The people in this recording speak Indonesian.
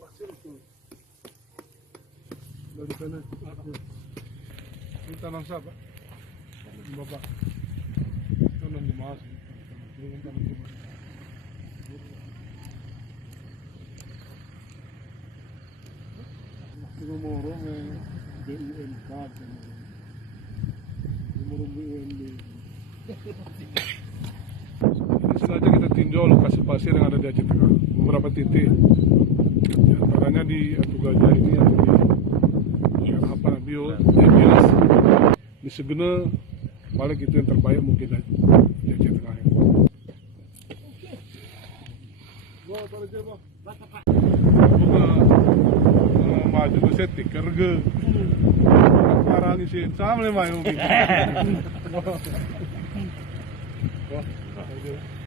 Pasir itu. Dari sana. Ini tanah siapa? Bapak. Tanah Jemaah. Ini tanah Jemaah. Nomor BUMK, nomor BUMD. Ini sengaja kita tinjau lokasi pasir yang ada di Aceh Tengah, beberapa titik. Di antaranya di Atu Gajah ini atau di apa Bios, di Segene, paling itu yang terbaik mungkin di Aceh Tengah. Maju ke setik kerja, parah ni sih, sama le main mungkin.